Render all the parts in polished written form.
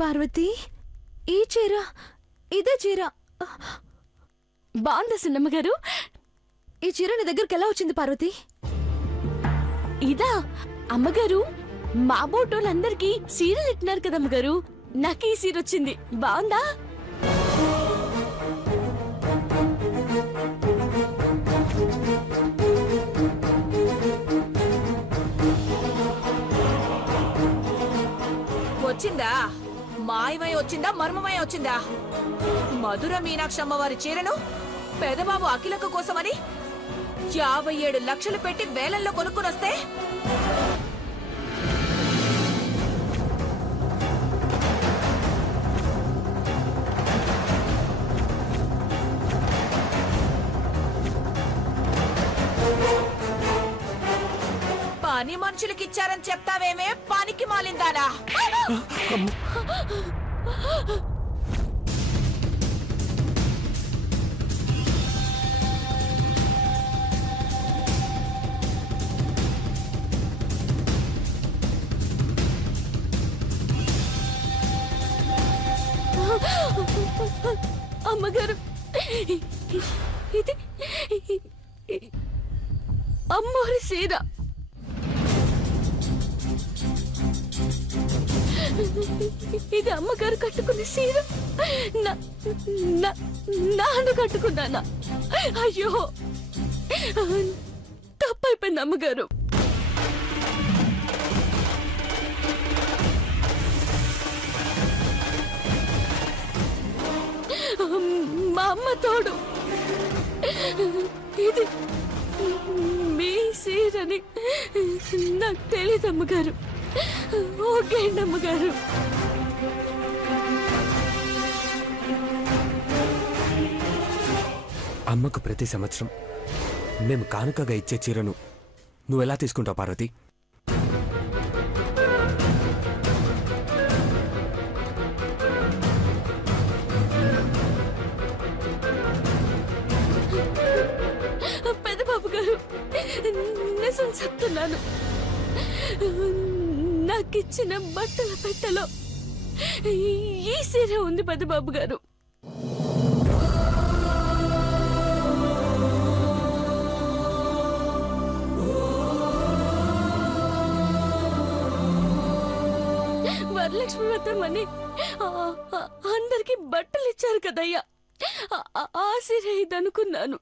పార్వతి, ఈ చీర ఇదే చీర బాగుందా సున్నమ్మగారు? ఈ చీర నీ దగ్గరికి ఎలా వచ్చింది పార్వతి? ఇదా అమ్మగారు, మా బోటోళ్ళందరికీ సీరలు ఇట్టినారు కదా అమ్మగారు, నాకు ఈ సీర వచ్చింది. బాగుందా? వచ్చిందా? మాయమై వచ్చిందా, మర్మమై వచ్చిందా? మధుర మీనాక్షి అమ్మవారి చీరను పెదబాబు అఖిలక్క కోసమని 57 లక్షలు పెట్టి వేలల్లో కొనుక్కునొస్తే పని మనుషులకిచ్చారని చెప్తావేమే పనికి మాలిందానా? అమ్మగారు, ఇది అమ్మవారి సీర. ఇది అమ్మగారు కట్టుకునే సీర నాన్న కట్టుకున్నానా? అయ్యో, తప్పైపోయింది అమ్మగారు. మా అమ్మ తోడు ఇది మీ సీరని నాకు తెలియదు అమ్మగారు. ఓకే అండి అమ్మగారు. అమ్మకు ప్రతి సంవత్సరం మేము కానుకగా ఇచ్చే చీరను నువ్వెలా తీసుకుంటావు పార్వతి? పెదబాబు గారు, నిజం చెప్తున్నాను. నాకిచ్చిన బట్టల పెట్టెలో ఈ సీర ఉంది పెదబాబు గారు. వరలక్ష్మి వ్రతం అని అందరికి బట్టలు ఇచ్చారు కదయ్యా, ఆ సీర ఇదనుకున్నాను.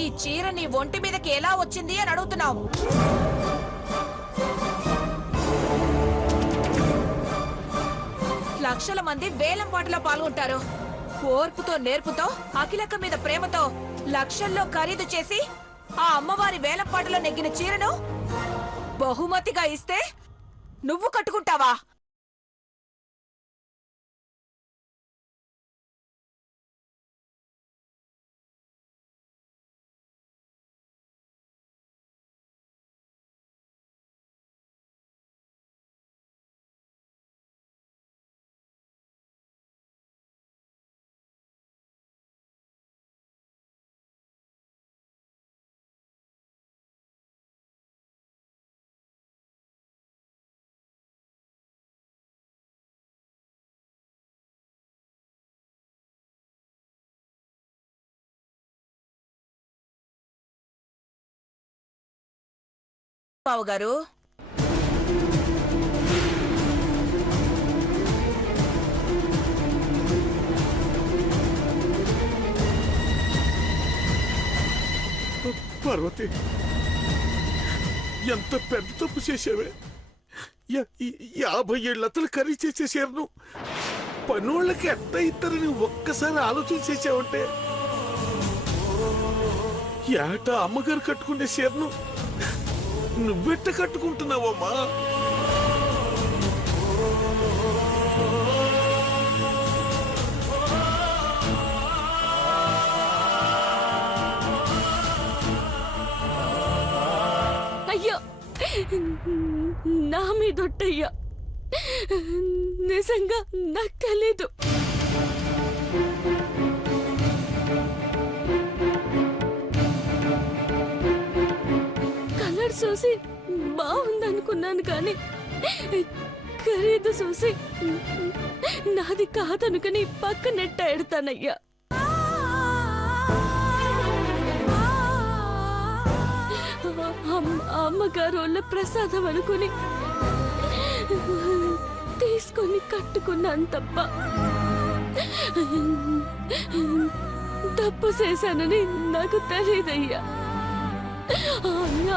ఈ చీర నీ ఒంటి మీదకి ఎలా వచ్చింది అని అడుగుతున్నావు. లక్షల మంది వేలం పాటలో పాల్గొంటారు. ఓర్పుతో నేర్పుతో అఖిలక్క మీద ప్రేమతో లక్షల్లో ఖరీదు చేసి ఆ అమ్మవారి వేలం పాటలో నెగ్గిన చీరను బహుమతిగా ఇస్తే నువ్వు కట్టుకుంటావా? బావు గారు, పార్వతి, ఎంత పెద్ద తప్పు చేసావే. 50 ఏళ్ళతలు ఖరీ చేసే చీరను పనోళ్ళకి ఎట్ట ఇద్దరని ఒక్కసారి ఆలోచించేసావంటే ఏటా అమ్మగారు కట్టుకునే చీరను నువ్వెట్ట కట్టుకుంటున్నావమ్మా? అయ్యో, నా మీదొట్టయ్యా, నిజంగా నాకు తెలీదు. చూసి బాగుందనుకున్నాను కానీ ఖరీదు చూసి నాది కాదనుకుని పక్కనెట్ట ఎడతానయ్యా. అమ్మగారు వాళ్ళ ప్రసాదం అనుకుని తీసుకొని కట్టుకున్నాను తప్ప తప్పు చేశానని నాకు తెలియదయ్యా.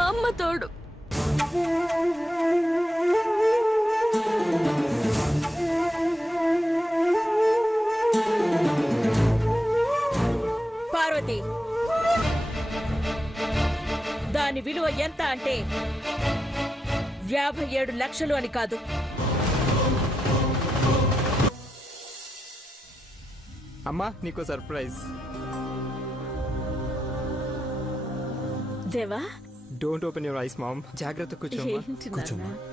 అమ్మ తోడు. పార్వతి, దాని విలువ ఎంత అంటే 57 లక్షలు అని కాదు. అమ్మా నీకో surprise. Deva, don't open your eyes mom. జాగ్రత్త కూర్చోమ్మా. ఏంటి కూర్చోమ్మా. నాన్న?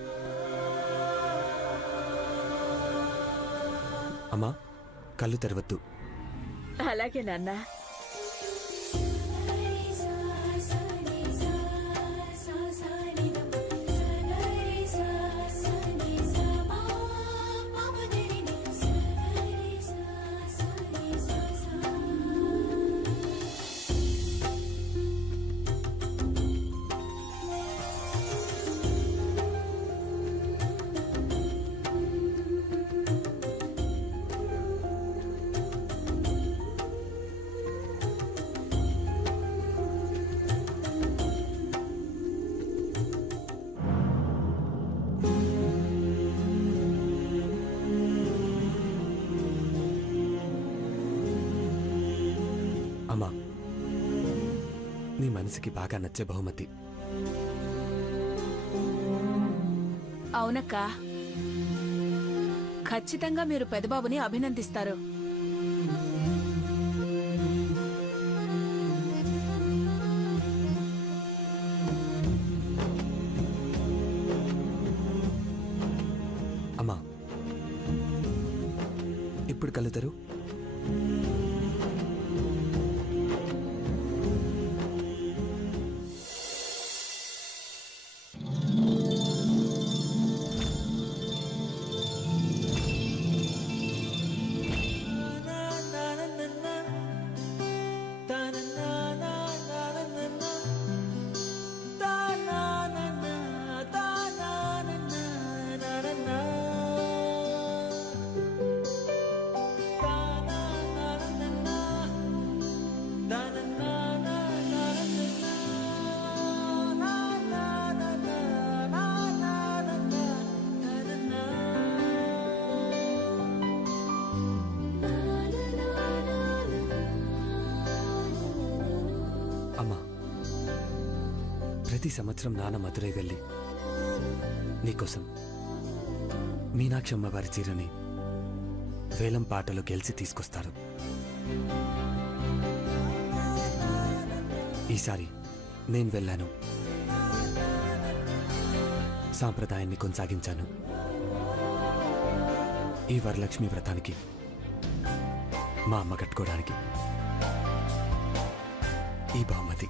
అమ్మా కళ్ళు తెరవద్దు. అలాగే నాన్న. అమ్మా నీ మనసుకి బాగా నచ్చే బహుమతి. అవునక్క, ఖచ్చితంగా మీరు పెదబాబుని అభినందిస్తారు. అమ్మా ఇప్పుడు కళ్ళు తెరు. అమ్మా ప్రతి సంవత్సరం నాన్న మధురై వెళ్ళి నీకోసం మీనాక్షి అమ్మవారి చీరని వేలం పాటలో గెలిచి తీసుకొస్తారు. ఈసారి నేను వెళ్ళాను, సాంప్రదాయాన్ని కొనసాగించాను. ఈ వరలక్ష్మి వ్రతానికి మా అమ్మ కట్టుకోవడానికి ఈ బహుమతి.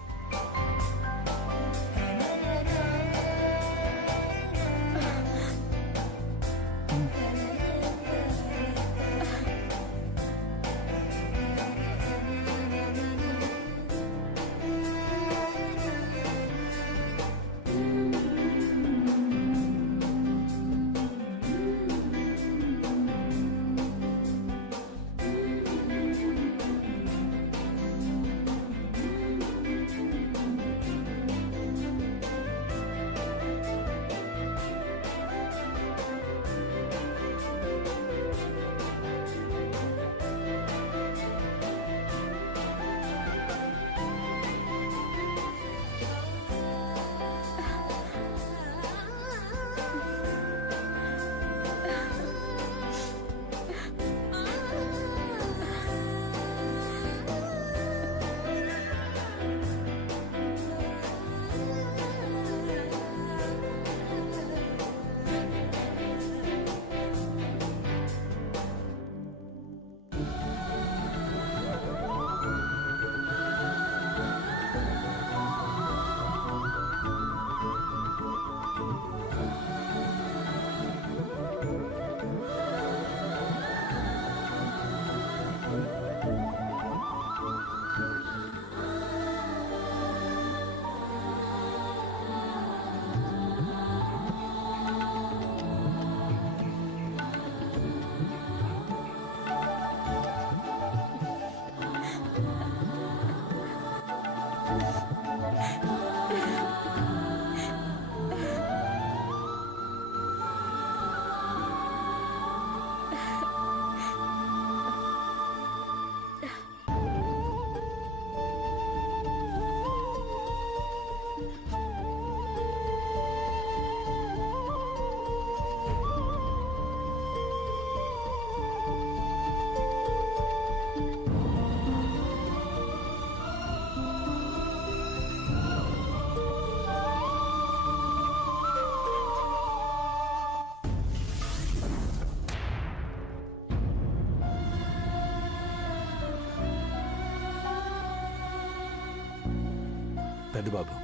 పెద్దబాబు,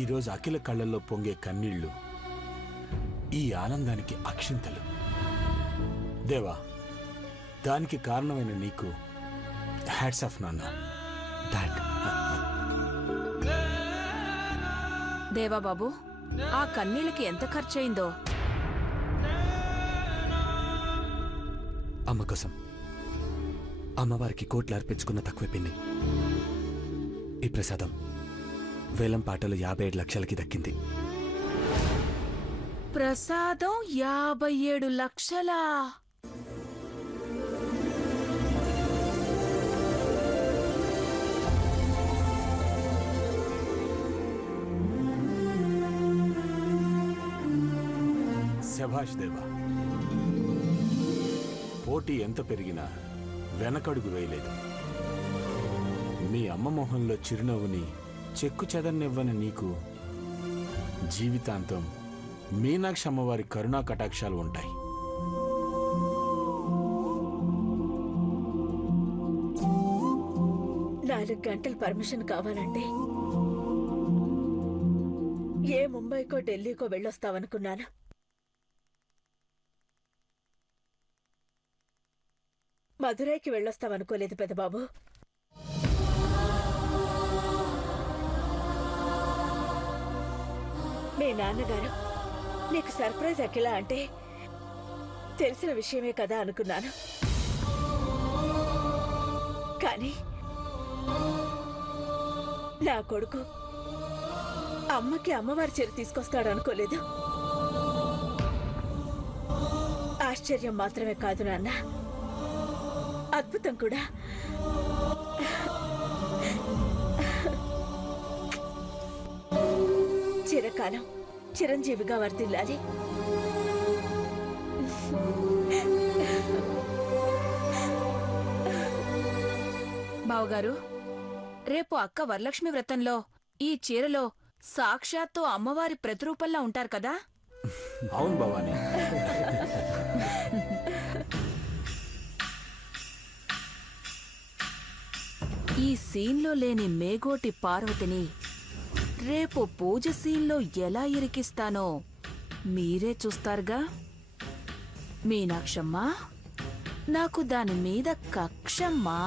ఈరోజు అఖిల కళ్ళల్లో పొంగే కన్నీళ్లు ఈ ఆనందానికి అక్షింతలు. దేవా, దానికి కారణమైన నీకు హ్యాట్స్ ఆఫ్ నాన్న. డాడ్, దేవాబాబు, ఆ కన్నీళ్ళకి ఎంత ఖర్చయిందో. అమ్మ కోసం అమ్మవారికి కోట్లు అర్పించుకున్న తక్కువే పిన్ని. ఈ ప్రసాదం వేలం పాటలు 57 లక్షలకి దక్కింది. ప్రసాదం 57 లక్షలా? శభాష్ దేవా, పోటీ ఎంత పెరిగినా వెనకడుగు వేయలేదు. మీ అమ్మ మొహంలో చిరునవ్వుని చెక్కు చెదన్నివ్వని నీకు జీవితాంతం మీనాక్షి అమ్మవారి కరుణా కటాక్షాలు ఉంటాయి. నాలుగు గంటలు పర్మిషన్ కావాలంటే ఏ ముంబైకో ఢిల్లీకో వెళ్ళొస్తావనుకున్నాను. మధురైకి వెళ్ళొస్తావనుకోలేదు పెద్దబాబు. మీ నాన్నగారు నీకు సర్ప్రైజ్ అఖిల అంటే తెలిసిన విషయమే కదా అనుకున్నాను. కానీ నా కొడుకు అమ్మకి అమ్మవారి చీర తీసుకొస్తాడు అనుకోలేదు. ఆశ్చర్యం మాత్రమే కాదు నాన్న, అద్భుతం కూడా. చిరకాలం చిరంజీవిగా వర్తిల్లాలి. బావగారు, రేపు అక్క వరలక్ష్మి వ్రతంలో ఈ చీరలో సాక్షాత్తు అమ్మవారి ప్రతిరూపంలా ఉంటారు కదా? అవును భవానీ. ఈ సీన్లో లేని మేగోటి పార్వతిని రేపు పూజ సీన్లో ఎలా ఇరికిస్తానో మీరే చూస్తారుగా. మీనాక్షమ్మా, నాకు దాని మీద కక్షమ్మా.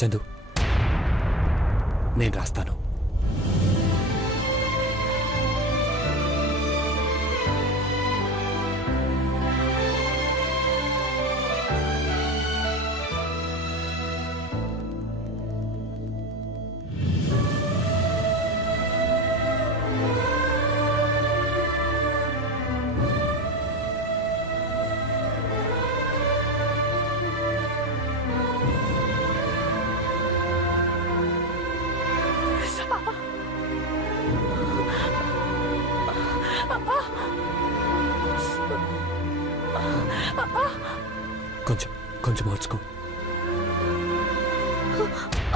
చందు, నేను రాస్తాను. కొంచెం మార్చుకో.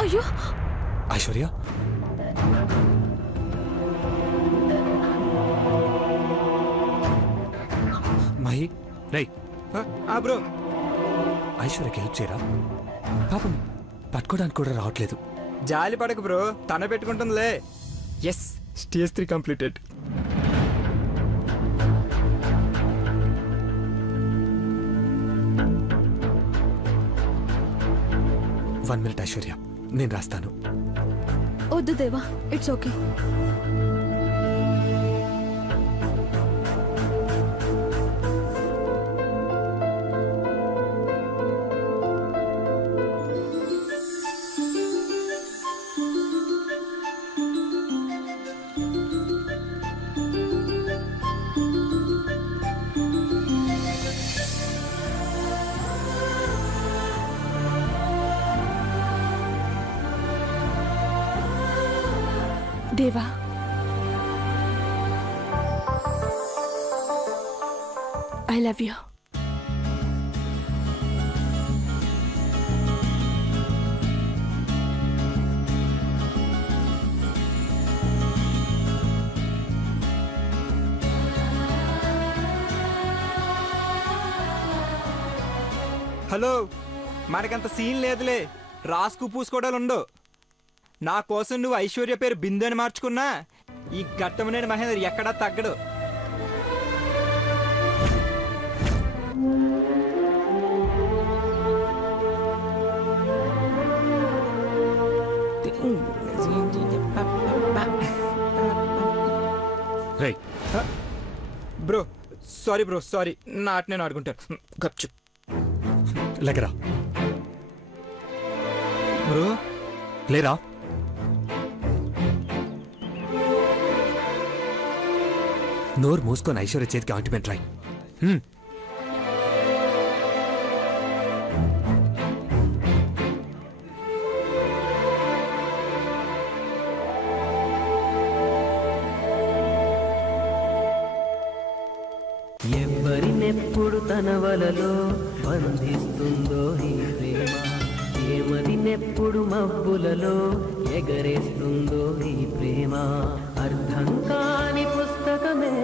అయ్యో ఐశ్వర్య, మహి, రై బ్రో, ఐశ్వర్యకి హెల్ప్ చేయరా? పాపం పట్టుకోవడానికి కూడా రావట్లేదు. జాలి పడకు బ్రో, తన పెట్టుకుంటుందిలే. Yes, stage 3 completed. One minute Aishwarya, నేను రాస్తాను. వద్దు Deva, it's okay. Deva, I love you. Hello, మనకంత సీన్ లేదులే. రాసుకు పూసుకోవడాలు ఉండవు. నా కోసం నువ్వు ఐశ్వర్య పేరు బిందు అని మార్చుకున్నా ఈ ఘట్టమనేని మహేందర్ ఎక్కడా తగ్గడు. రేయ్ బ్రో సారీ బ్రో, సారీ. నా ఆట నేను ఆడుకుంటాను. గప్చు లెగరా. బ్రో లేరా. నోరు మూసుకొని ఐశ్వర్య చేతికి ఆయింట్మెంట్ రాయి. ఎవరినెప్పుడు తన వలలో బంధిస్తుందో ఈ ప్రేమ, ఏమదినెప్పుడు మబ్బులలో ఎగరేస్తుందో ఈ ప్రేమ. అర్థం కాని పుస్తకమే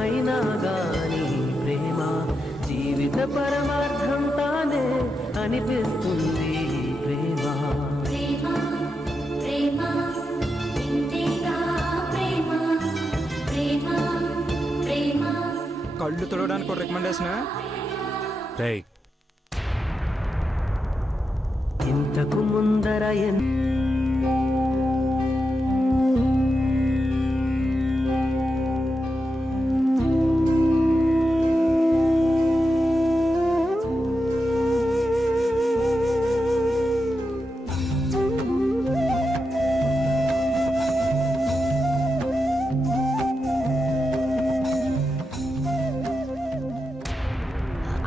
అయినా గాని ఈ ప్రేమ, జీవిత పరమార్థం తానే అనిపిస్తుంది ఈ ప్రేమ. కళ్ళు తొడవడానికి ఒక రికమెండేషన్. రేయ్ ఇంతకు ముందర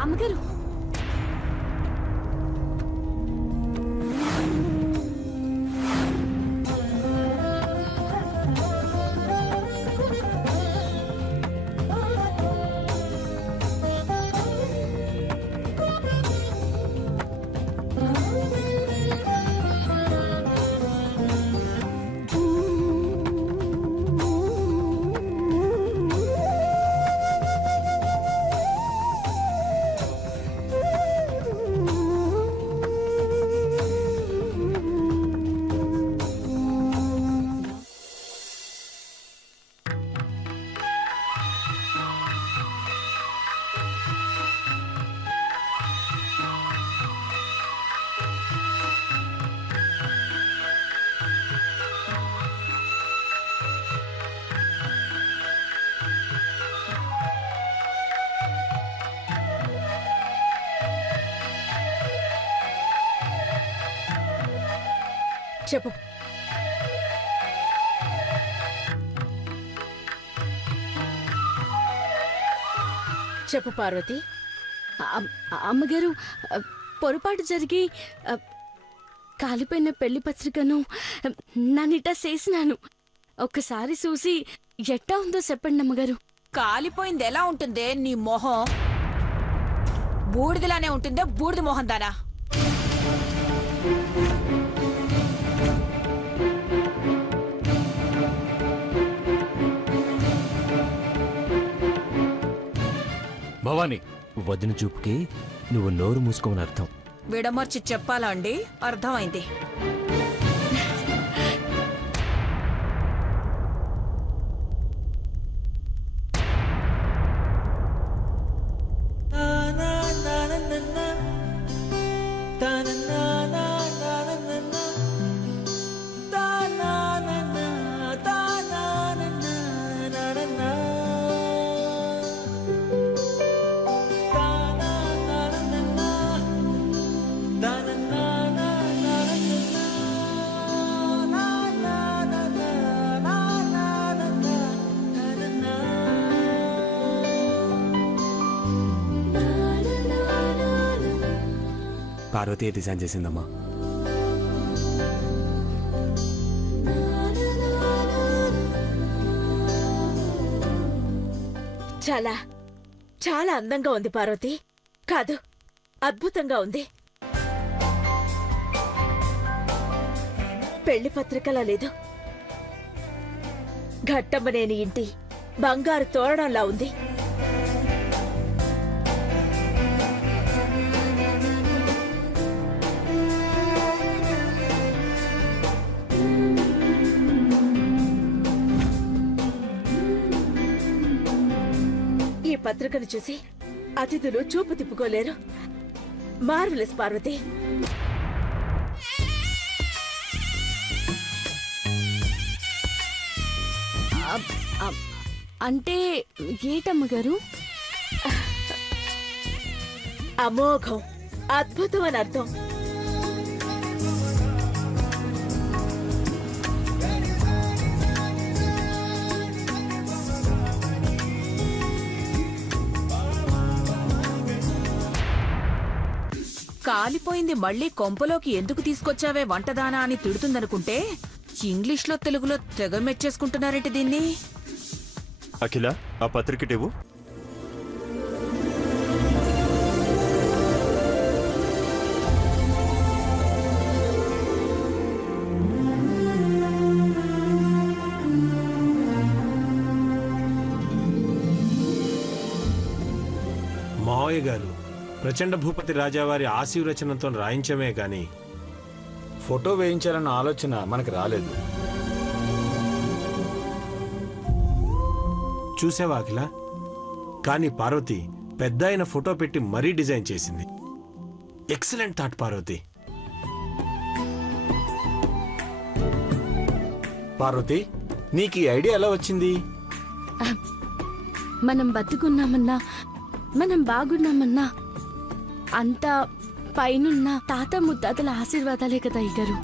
అమ్మగారు, చెప్పు. చెప్పు పార్వతి. అమ్మగారు, పొరపాటు జరిగి కాలిపోయిన పెళ్లి పత్రికను నన్నిట చేసినాను. ఒక్కసారి చూసి ఎట్టా ఉందో చెప్పండి అమ్మగారు. కాలిపోయింది ఎలా ఉంటుందే నీ మొహం? బూడిదలానే ఉంటుందే బూడిద మొహం దానా? భవానీ, వదిన చూపుకి నువ్వు నోరు మూసుకోమని అర్థం. విడమర్చి చెప్పాలా అండి? అర్థమైంది. పార్వతి డిజైన్ చేసిందమ్మా. చాలా చాలా అందంగా ఉంది పార్వతి. కాదు, అద్భుతంగా ఉంది. పెళ్లి పత్రికలా లేదు, ఘట్టమ్మనేని ఇంటి బంగారు తోరణంలా ఉంది. ఈ పత్రికను చూసి అతిథులు చూపు తిప్పుకోలేరు. మార్వెలస్ పార్వతి. అంటే ఏటమ్మగారు? అమోఘం, అద్భుతం అని అర్థం. కాలిపోయింది మళ్ళీ కొంపలోకి ఎందుకు తీసుకొచ్చావే వంటదానా అని తిడుతుందనుకుంటే ఇంగ్లీష్లో తెలుగులో తెగ మెచ్చేసుకుంటున్నారేంటి దీన్ని? అఖిల, ఆ పత్రికటివ్వు. మావయ్య గారు, ప్రచండ భూపతి రాజావారి ఆశీర్వచనంతో రాయించమే గాని ఫోటో వేయించాలన్న ఆలోచన మనకు రాలేదు. చూసావా అఖిల? కానీ పార్వతి పెద్ద అయిన ఫోటో పెట్టి మరీ డిజైన్ చేసింది. Excellent thought Parvati. పార్వతి, నీకు ఈ ఐడియా ఎలా వచ్చింది? మనం బతుకున్నామన్నా, మనం బాగున్నామన్నా అంతా పైనున్న తాత ముత్తాతల ఆశీర్వాదాలే కదా అయ్యగారు.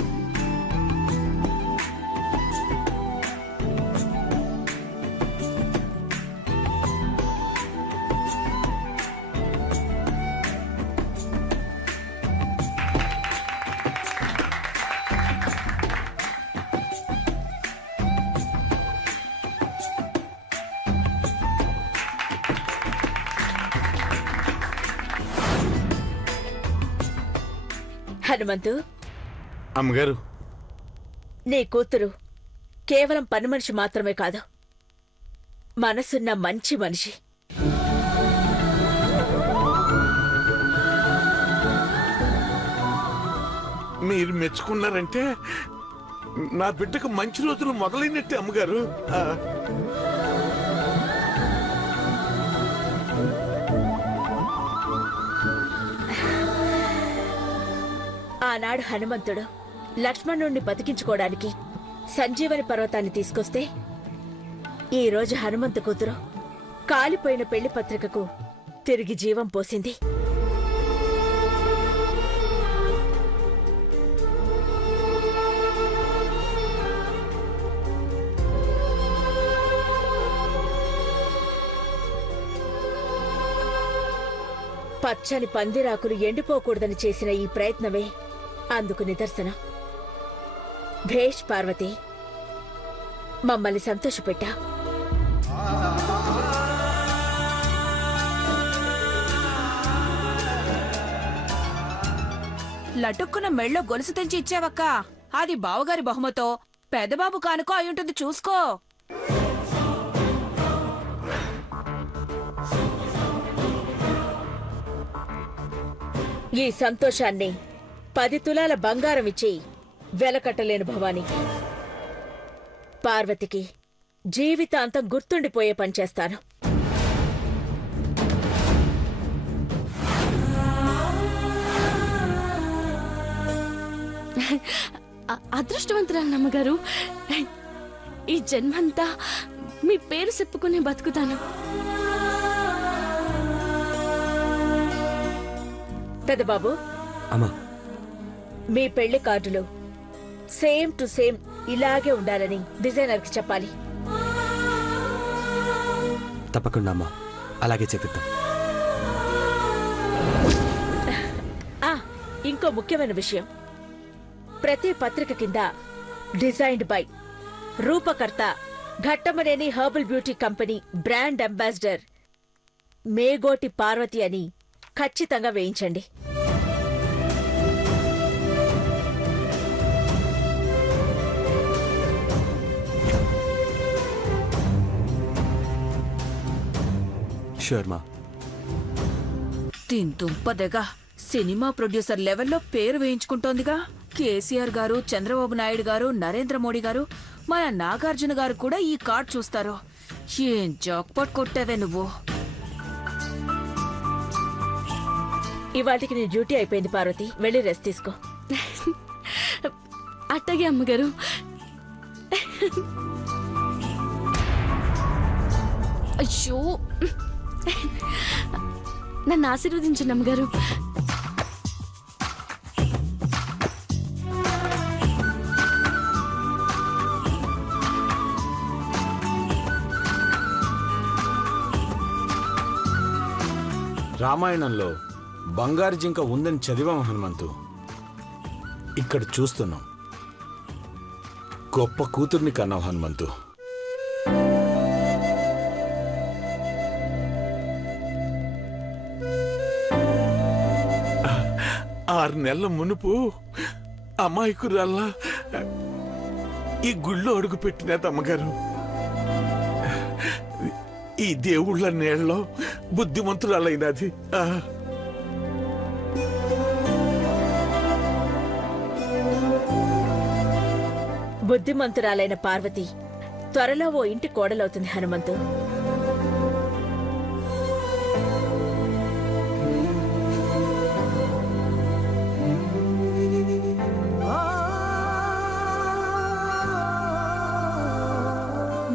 హనుమంతు, అమ్మగారు, నీ కూతురు కేవలం పని మనిషి మాత్రమే కాదు, మనసున్న మంచి మనిషి. మీరు మెచ్చుకున్నారంటే నా బిడ్డకు మంచి రోజులు మొదలైనట్టే అమ్మగారు. ఆనాడు హనుమంతుడు లక్ష్మణుణ్ణి బతికించుకోవడానికి సంజీవని పర్వతాన్ని తీసుకొస్తే ఈ రోజు హనుమంతు కూతురు కాలిపోయిన పెళ్లి పత్రికకు తిరిగి జీవం పోసింది. పచ్చని పందిరాకులు ఎండిపోకూడదని చేసిన ఈ ప్రయత్నమే అందుకు నిదర్శనం. భేష్ పార్వతి, మమ్మల్ని సంతోషపెట్టా. లటుక్కున మెళ్ళో గొలుసు తెంచి ఇచ్చావక్క. అది బావగారి బహుమతో పెద్దబాబు కానుకో అయ్యుంటుంది, చూసుకో. ఈ సంతోషాన్ని 10 తులాల బంగారం ఇచ్చి వెలకట్టలేను భవాని. పార్వతికి జీవితాంతం గుర్తుండిపోయే పనిచేస్తాను. అదృష్టవంతురాలు నమ్మగారు. ఈ జన్మంతా మీ పేరు చెప్పుకుని బతుకుతాను. పెద్దబాబు, అమ్మా, మీ పెళ్లి కార్డులు సేమ్ టు సేమ్ ఇలాగే ఉండాలని డిజైనర్కి చెప్పాలి. తప్పకుండా అమ్మా, అలాగే చెప్పిద్దాం. ఇంకో ముఖ్యమైన విషయం, ప్రతి పత్రిక కింద డిజైన్డ్ బై రూపకర్త Ghattamaneni herbal beauty company brand ambassador Megoti Parvati అని ఖచ్చితంగా వేయించండి. షూర్ మా. తింతుంపదగా సినిమా ప్రొడ్యూసర్ లెవెల్లో పేరు వేయించుకుంటోందిగా. కేసీఆర్ గారు, చంద్రబాబు నాయుడు గారు, నరేంద్ర మోడీ గారు, మన నాగార్జున గారు కూడా ఈ కార్డ్ చూస్తారు. ఏం జాక్పాట్ కొట్టావే నువ్వు. ఇవాటికి నీ డ్యూటీ అయిపోయింది పార్వతి, వెళ్ళి రెస్ట్ తీసుకో. అట్టగే అమ్మగారు. అయ్యో, నన్ను ఆశీర్వదించండి అమ్మగారు. రామాయణంలో బంగారు జింక ఉందని చదివాం హనుమంతు. ఇక్కడ చూస్తున్నాం. గొప్ప కూతుర్ని కన్నావు హనుమంతు. 6 నెలల మునుపు అమాయకురాల్లా ఈ గుళ్ళో అడుగు పెట్టినది అమ్మగారు. ఈ దేవుళ్ళ నీళ్ళలో బుద్ధిమంతురాలైనది. బుద్ధిమంతురాలైన పార్వతి త్వరలో ఓ ఇంటి కోడలవుతుంది హనుమంతు.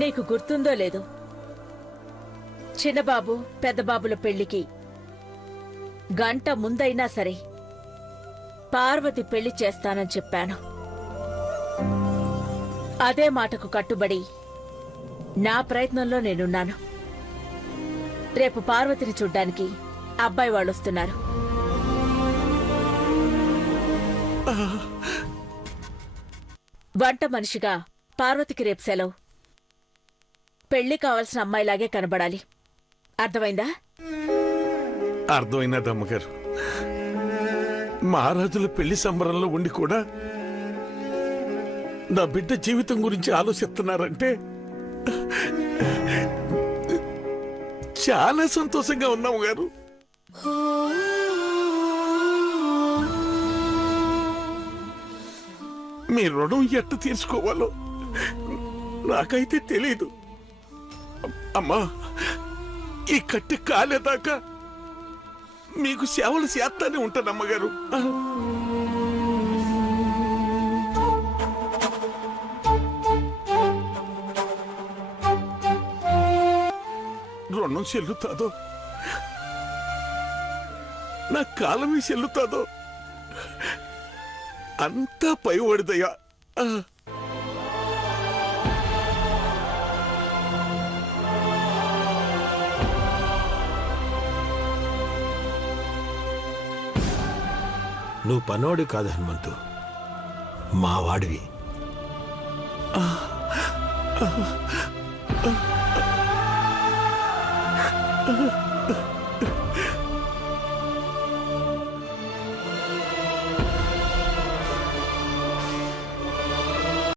నీకు గుర్తుందో లేదో, చిన్నబాబు పెద్దబాబుల పెళ్లికి గంట ముందైనా సరే పార్వతి పెళ్లి చేస్తానని చెప్పాను. అదే మాటకు కట్టుబడి నా ప్రయత్నంలో నేనున్నాను. రేపు పార్వతిని చూడ్డానికి అబ్బాయి వాళ్ళొస్తున్నారు. వంట మనిషిగా పార్వతికి రేపు సెలవు. పెళ్లి కావలసిన అమ్మాయిలాగే కనబడాలి. అర్థమైందా? అర్థమైనది అమ్మగారు. మహారాజుల పెళ్లి సంబరంలో ఉండి కూడా నా బిడ్డ జీవితం గురించి ఆలోచిస్తున్నారంటే చాలా సంతోషంగా ఉన్నాము గారు. మీ రుణం ఎట్ట తీర్చుకోవాలో నాకైతే తెలీదు. అమ్మా, ఈ కట్టె కాలేదాకా మీకు సేవలు చేస్తానే ఉంటాను అమ్మగారు. రుణం చెల్లుతాదో, నా కాలమే చెల్లుతాదో అంతా పైవడిదయ్యా. నువ్వు పనోడి కాదు హనుమంతు, మావాడివి.